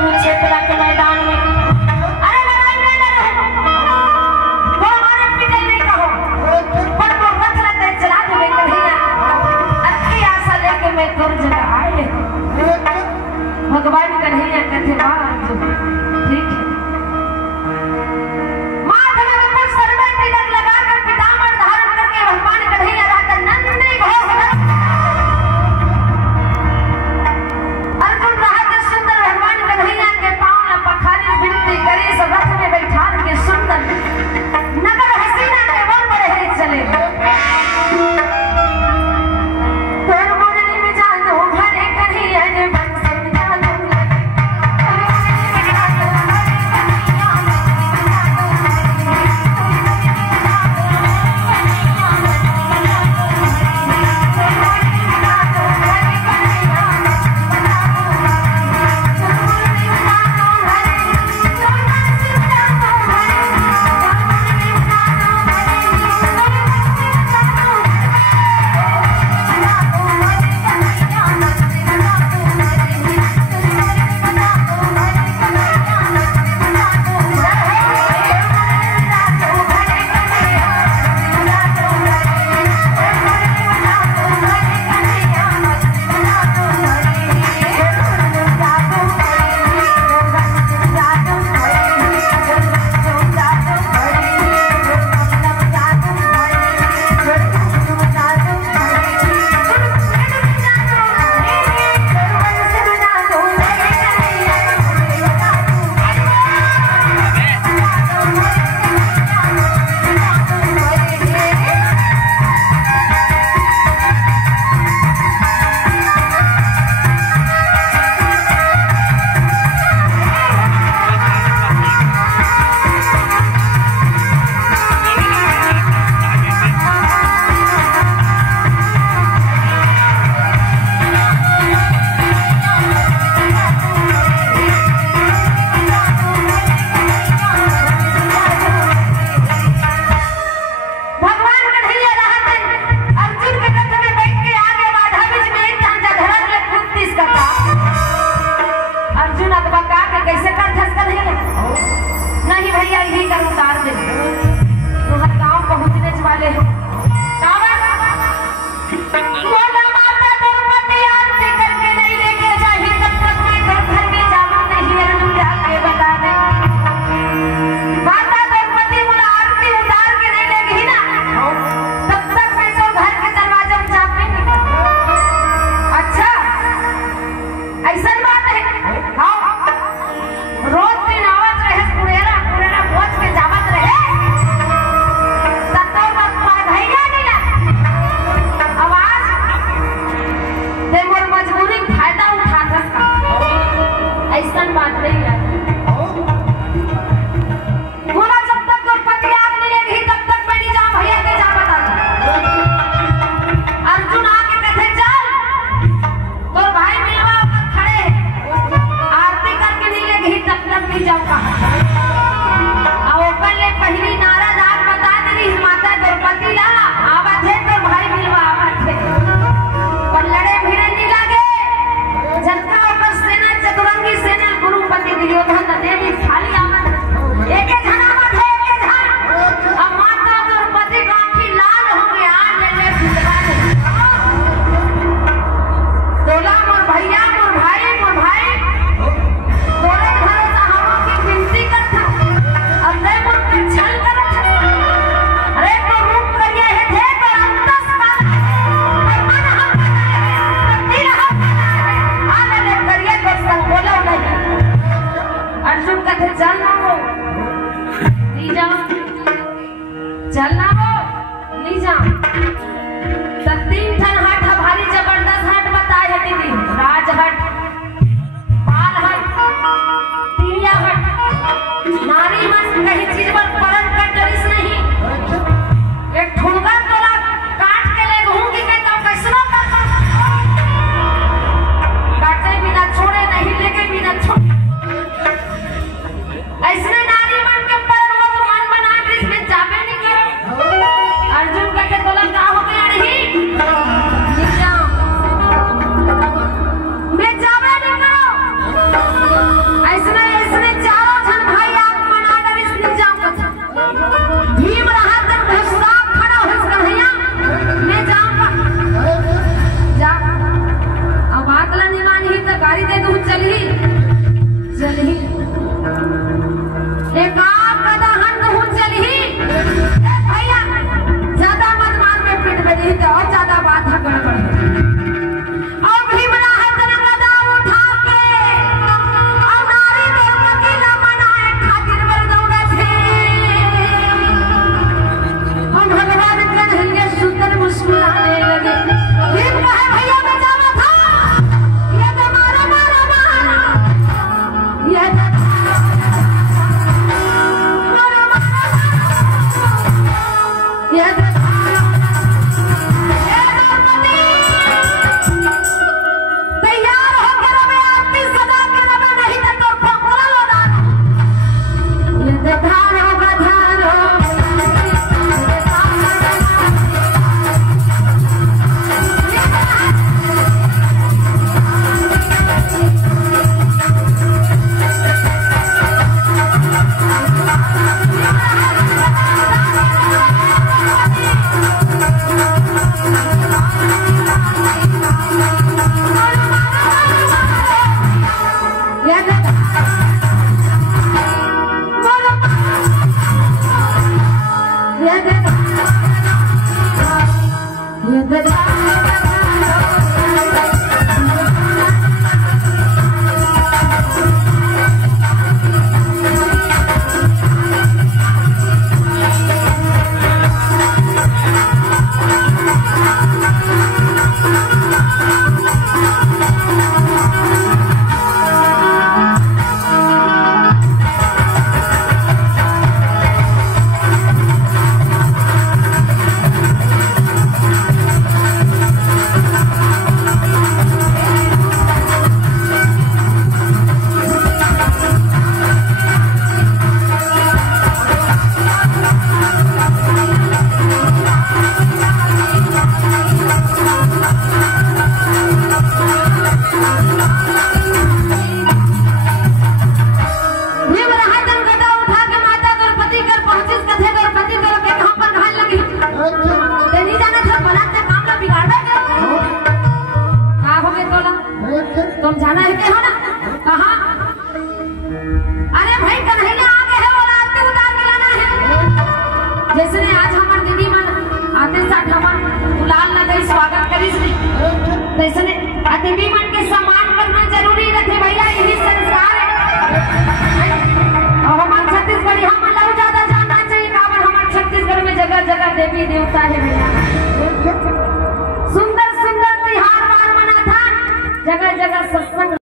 कुरुक्षेत्र के मैदान में अरे लड़ाई नहीं लड़े वो हमारे पिटल नहीं कहो पर वो रथ लगते चला दो कन्हैया अच्छी आशा लेके मैं तुर जगह आए भगवान कन्हैया कहते बात ठीक है माथे में मुकुट सर में तिलक लगाकर पीताम्बर धारण करके भगवान कन्हैया राजा नंदी घोष अर्जुन राजा सुंदर भगवान कन्हैया के पांव में पखारी विनती करे सब रथ में बैठा के सुंदर नगर हसीना के वन पर रहे चले तोर मुरली में जानो भरे कन्हैया ने बंसल जानो इसने देवी मन के सम्मान करना जरूरी रखे भैया, यही संस्कार है। और हमारे छत्तीसगढ़ हम लोग ज्यादा जानना चाहिए, कारण हमारे छत्तीसगढ़ में जगह जगह देवी देवता है भैया।